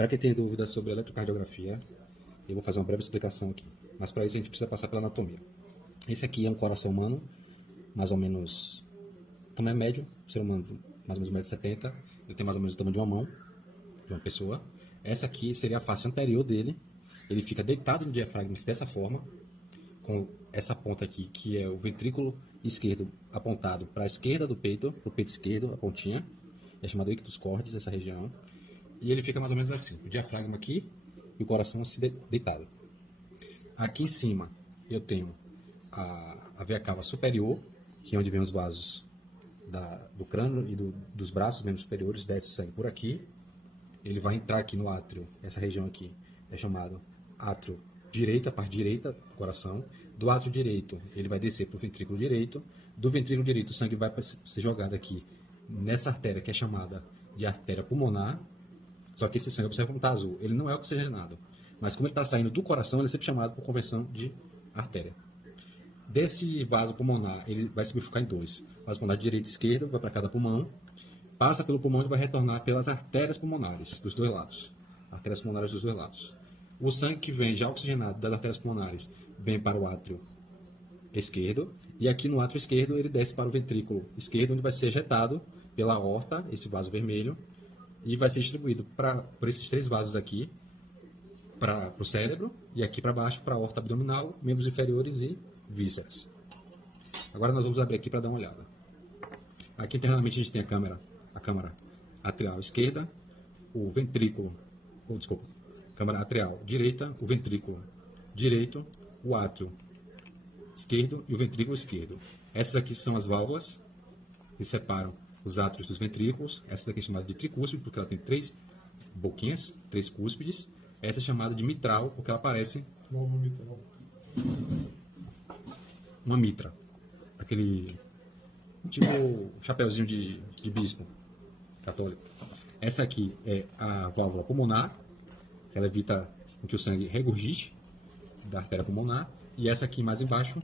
Para quem tem dúvidas sobre eletrocardiografia, eu vou fazer uma breve explicação aqui. Mas para isso a gente precisa passar pela anatomia. Esse aqui é um coração humano, mais ou menos, tamanho médio, ser humano mais ou menos 1,70 m, ele tem mais ou menos o tamanho de uma mão, de uma pessoa. Essa aqui seria a face anterior dele, ele fica deitado no diafragma dessa forma, com essa ponta aqui, que é o ventrículo esquerdo apontado para a esquerda do peito, para o peito esquerdo, a pontinha, é chamado ictus cordis, essa região, e ele fica mais ou menos assim, o diafragma aqui e o coração assim deitado. Aqui em cima eu tenho a veia cava superior, que é onde vem os vasos do crânio e dos braços membros superiores, desce o sangue por aqui, ele vai entrar aqui no átrio, essa região aqui é chamado átrio direito, a parte direita do coração. Do átrio direito, ele vai descer para o ventrículo direito. Do ventrículo direito, o sangue vai ser jogado aqui nessa artéria que é chamada de artéria pulmonar. Só que esse sangue, observa como está azul, ele não é oxigenado. Mas como ele está saindo do coração, ele é sempre chamado por conversão de artéria. Desse vaso pulmonar, ele vai se bifurcar em dois. O vaso pulmonar direito e esquerdo vai para cada pulmão. Passa pelo pulmão e vai retornar pelas artérias pulmonares dos dois lados. Artérias pulmonares dos dois lados. O sangue que vem já oxigenado das artérias pulmonares vem para o átrio esquerdo, e aqui no átrio esquerdo ele desce para o ventrículo esquerdo, onde vai ser ejetado pela aorta, esse vaso vermelho, e vai ser distribuído por esses três vasos aqui, para o cérebro, e aqui para baixo para a aorta abdominal, membros inferiores e vísceras. Agora nós vamos abrir aqui para dar uma olhada. Aqui internamente a gente tem a câmara atrial esquerda, o ventrículo, câmara atrial direita, o ventrículo direito, o átrio esquerdo e o ventrículo esquerdo. Essas aqui são as válvulas que separam os átrios dos ventrículos. Essa daqui é chamada de tricúspide, porque ela tem três boquinhas, três cúspides. Essa é chamada de mitral, porque ela parece uma mitra. Aquele tipo chapeuzinho de bispo católico. Essa aqui é a válvula pulmonar, que ela evita que o sangue regurgite da artéria pulmonar. E essa aqui mais embaixo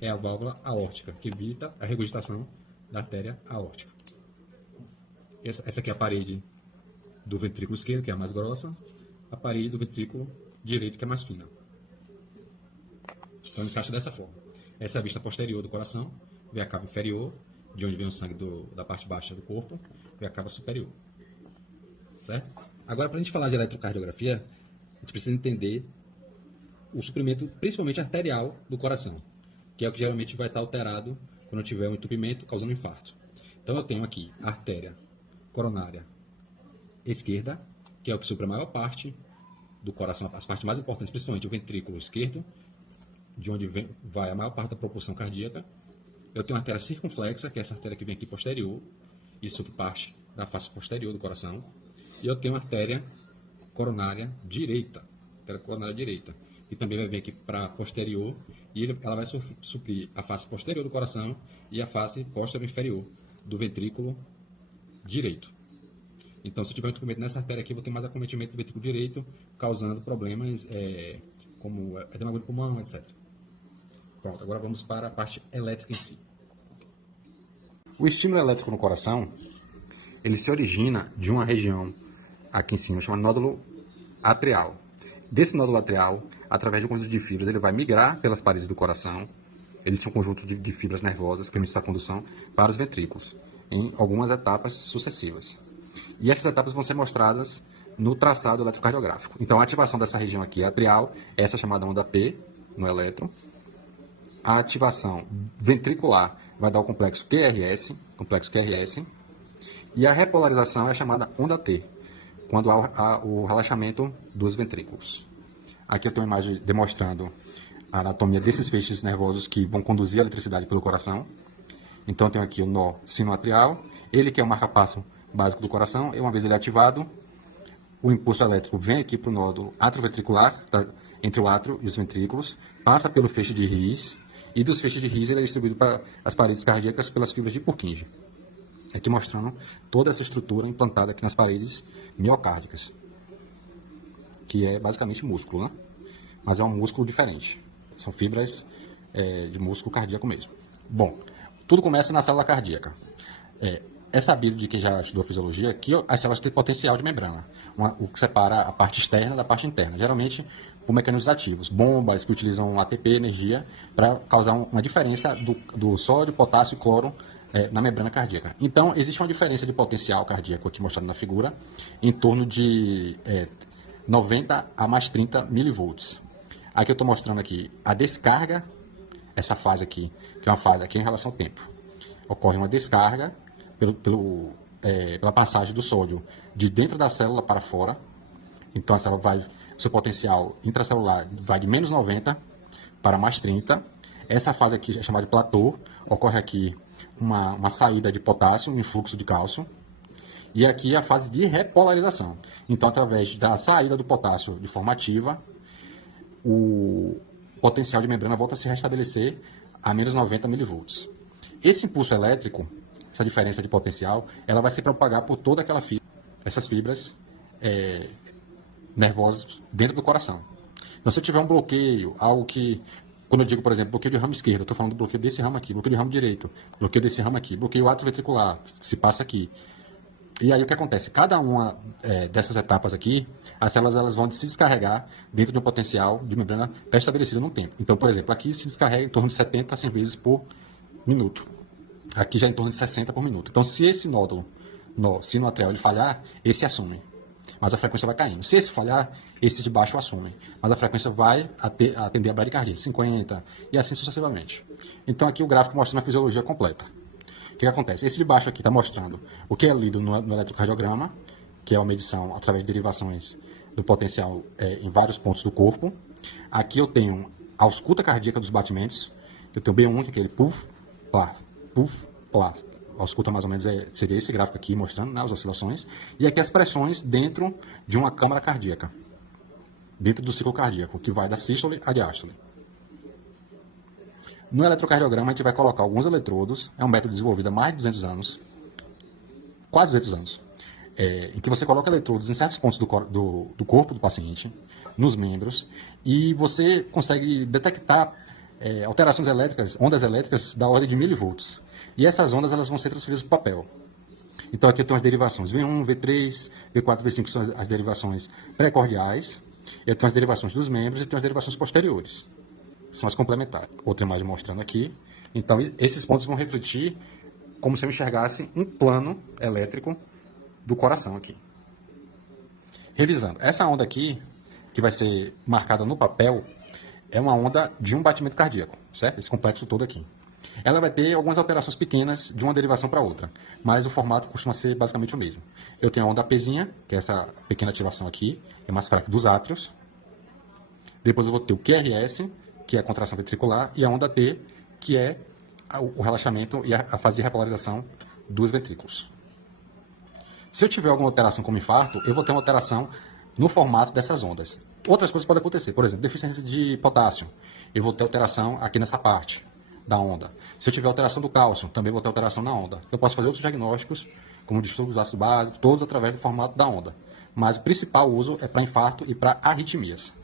é a válvula aórtica, que evita a regurgitação da artéria aórtica. Essa aqui é a parede do ventrículo esquerdo, que é a mais grossa, a parede do ventrículo direito, que é mais fina. Então encaixa dessa forma. Essa é a vista posterior do coração, vem a cava inferior, de onde vem o sangue da parte baixa do corpo, vem a cava superior. Certo? Agora, para a gente falar de eletrocardiografia, a gente precisa entender o suprimento, principalmente arterial, do coração, que é o que geralmente vai estar alterado quando tiver um entupimento causando infarto. Então eu tenho aqui a artéria coronária esquerda, que é o que supre a maior parte do coração, as partes mais importantes, principalmente o ventrículo esquerdo, de onde vai a maior parte da propulsão cardíaca. Eu tenho a artéria circunflexa, que é essa artéria que vem aqui posterior, e supre parte da face posterior do coração. E eu tenho a artéria coronária direita, que também vai vir aqui para posterior, e ela vai suprir a face posterior do coração e a face posterior inferior do ventrículo direito. Então, se eu tiver um entupimento nessa artéria aqui, eu vou ter mais acometimento do ventrículo direito, causando problemas como edema do pulmão, etc. Pronto, agora vamos para a parte elétrica em si. O estímulo elétrico no coração, ele se origina de uma região aqui em cima, chamada nódulo atrial. Desse nódulo atrial, através de um conjunto de fibras, ele vai migrar pelas paredes do coração. Existe um conjunto de fibras nervosas que permite essa condução para os ventrículos, em algumas etapas sucessivas. E essas etapas vão ser mostradas no traçado eletrocardiográfico. Então, a ativação dessa região aqui atrial, essa é chamada onda P, no elétron. A ativação ventricular vai dar o complexo QRS, e a repolarização é chamada onda T, quando há o relaxamento dos ventrículos. Aqui eu tenho uma imagem demonstrando a anatomia desses feixes nervosos que vão conduzir a eletricidade pelo coração. Então eu tenho aqui o nó sinoatrial, ele que é o marcapasso básico do coração, e uma vez ele ativado, o impulso elétrico vem aqui para o nódulo atrioventricular, tá, entre o átrio e os ventrículos, passa pelo feixe de His, e dos feixes de His ele é distribuído para as paredes cardíacas pelas fibras de Purkinje. Aqui mostrando toda essa estrutura implantada aqui nas paredes miocárdicas, que é basicamente músculo, né? Mas é um músculo diferente. São fibras de músculo cardíaco mesmo. Bom, tudo começa na célula cardíaca. É sabido de quem já estudou fisiologia que as células têm potencial de membrana, o que separa a parte externa da parte interna, geralmente por mecanismos ativos, bombas que utilizam ATP, energia, para causar uma diferença do sódio, potássio e cloro na membrana cardíaca. Então, existe uma diferença de potencial cardíaco aqui mostrado na figura, em torno de 90 a mais 30 milivolts. Aqui eu estou mostrando aqui a descarga, essa fase aqui, que é uma fase aqui em relação ao tempo. Ocorre uma descarga pela passagem do sódio de dentro da célula para fora. Então a célula vai, seu potencial intracelular vai de menos 90 para mais 30. Essa fase aqui é chamada de platô. Ocorre aqui uma saída de potássio, um influxo de cálcio. E aqui a fase de repolarização. Então, através da saída do potássio de forma ativa, o potencial de membrana volta a se restabelecer a menos 90 milivolts. Esse impulso elétrico, essa diferença de potencial, ela vai se propagar por toda aquela fibra, essas fibras nervosas dentro do coração. Então, se eu tiver um bloqueio, algo que, quando eu digo, por exemplo, bloqueio de ramo esquerdo, eu estou falando do bloqueio desse ramo aqui, bloqueio de ramo direito, bloqueio desse ramo aqui, bloqueio atrioventricular, que se passa aqui. E aí o que acontece? Cada uma dessas etapas aqui, as células elas vão se descarregar dentro de um potencial de membrana pré-estabelecido no tempo. Então, por exemplo, aqui se descarrega em torno de 70 a 100 vezes por minuto. Aqui já em torno de 60 por minuto. Então, se esse nódulo, no sino atrial, ele falhar, esse assume. Mas a frequência vai caindo. Se esse falhar, esse de baixo assume. Mas a frequência vai atender a bradicardia, 50, e assim sucessivamente. Então, aqui o gráfico mostra uma fisiologia completa. O que acontece? Esse de baixo aqui está mostrando o que é lido no eletrocardiograma, que é uma medição através de derivações do potencial em vários pontos do corpo. Aqui eu tenho a ausculta cardíaca dos batimentos. Eu tenho B1, que é aquele puff, plá, puff, plá. A ausculta mais ou menos seria esse gráfico aqui, mostrando, né, as oscilações. E aqui as pressões dentro de uma câmara cardíaca, dentro do ciclo cardíaco, que vai da sístole à diástole. No eletrocardiograma, a gente vai colocar alguns eletrodos, é um método desenvolvido há mais de 200 anos, quase 200 anos, em que você coloca eletrodos em certos pontos do corpo do paciente, nos membros, e você consegue detectar alterações elétricas, ondas elétricas da ordem de milivolts. E essas ondas elas vão ser transferidas para o papel. Então aqui eu tenho as derivações V1, V3, V4, V5, que são as derivações precordiais, eu tenho as derivações dos membros e tenho as derivações posteriores. São as complementares. Outra imagem mostrando aqui. Então, esses pontos vão refletir como se eu enxergasse um plano elétrico do coração aqui. Revisando, essa onda aqui, que vai ser marcada no papel, é uma onda de um batimento cardíaco, certo? Esse complexo todo aqui. Ela vai ter algumas alterações pequenas de uma derivação para outra, mas o formato costuma ser basicamente o mesmo. Eu tenho a onda Pzinha, que é essa pequena ativação aqui, é mais fraca dos átrios. Depois eu vou ter o QRS, que é a contração ventricular, e a onda T, que é o relaxamento e a fase de repolarização dos ventrículos. Se eu tiver alguma alteração como infarto, eu vou ter uma alteração no formato dessas ondas. Outras coisas podem acontecer, por exemplo, deficiência de potássio, eu vou ter alteração aqui nessa parte da onda. Se eu tiver alteração do cálcio, também vou ter alteração na onda. Eu posso fazer outros diagnósticos, como distúrbios do ácido básico, todos através do formato da onda. Mas o principal uso é para infarto e para arritmias.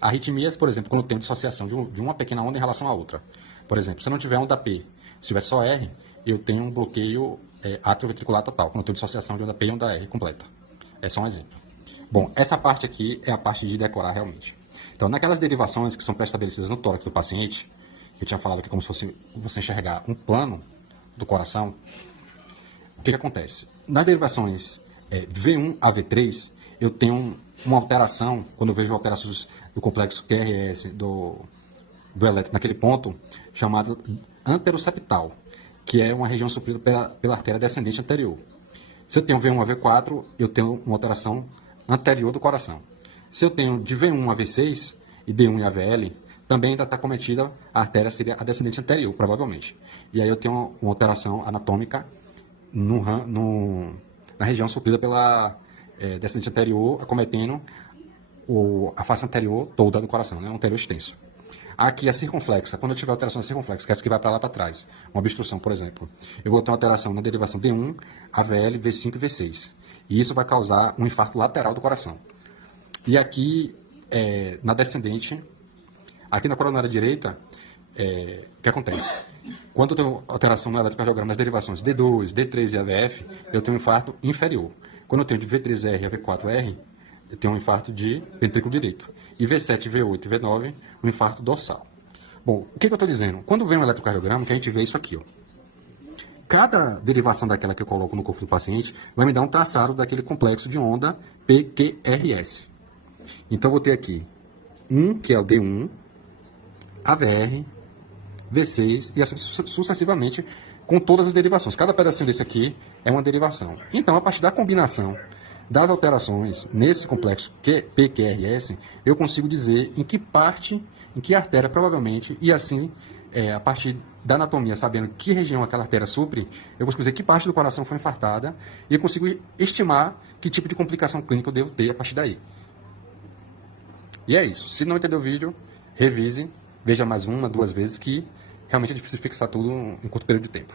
Arritmias, por exemplo, quando eu tenho dissociação de uma pequena onda em relação à outra. Por exemplo, se eu não tiver onda P, se tiver só R, eu tenho um bloqueio atrioventricular total, quando eu tenho dissociação de onda P e onda R completa. É só um exemplo. Bom, essa parte aqui é a parte de decorar realmente. Então, naquelas derivações que são pré-estabelecidas no tórax do paciente, eu tinha falado que é como se fosse você enxergar um plano do coração, o que acontece? Nas derivações V1 a V3, eu tenho uma alteração, quando eu vejo alterações do complexo QRS do elétron naquele ponto, chamado anteroseptal, que é uma região suprida pela artéria descendente anterior. Se eu tenho V1 a V4, eu tenho uma alteração anterior do coração. Se eu tenho de V1 a V6 e D1 e AVL, também ainda está cometida a artéria seria a descendente anterior, provavelmente. E aí eu tenho uma alteração anatômica na região suprida pela descendente anterior, acometendo a face anterior toda do coração, né? Anterior extenso. Aqui a circunflexa, quando eu tiver alteração na circunflexa, que é essa que vai para lá para trás, uma obstrução, por exemplo, eu vou ter uma alteração na derivação D1, AVL, V5 e V6. E isso vai causar um infarto lateral do coração. E aqui, na descendente, aqui na coronária direita, o que acontece? Quando eu tenho alteração no eletrocardiograma nas derivações D2, D3 e AVF, eu tenho um infarto inferior. Quando eu tenho de V3R a V4R, eu tenho um infarto de ventrículo direito. E V7, V8 e V9, um infarto dorsal. Bom, o que eu estou dizendo? Quando vem um eletrocardiograma, que a gente vê isso aqui, ó. Cada derivação daquela que eu coloco no corpo do paciente vai me dar um traçado daquele complexo de onda PQRS. Então, eu vou ter aqui que é o D1, AVR, V6 e assim sucessivamente com todas as derivações. Cada pedacinho desse aqui é uma derivação. Então, a partir da combinação das alterações nesse complexo PQRS, eu consigo dizer em que parte, em que artéria provavelmente, e assim, a partir da anatomia, sabendo que região aquela artéria supre, eu consigo dizer que parte do coração foi infartada e eu consigo estimar que tipo de complicação clínica eu devo ter a partir daí. E é isso. Se não entendeu o vídeo, revise, veja mais uma, duas vezes, que realmente é difícil fixar tudo em curto período de tempo.